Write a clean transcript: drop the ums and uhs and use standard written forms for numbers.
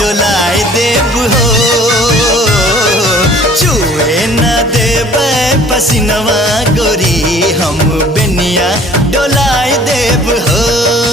डोलाए देव हो। छुए न देबै पसीनवा गोरी हम बेनिया डोलाए देव हो।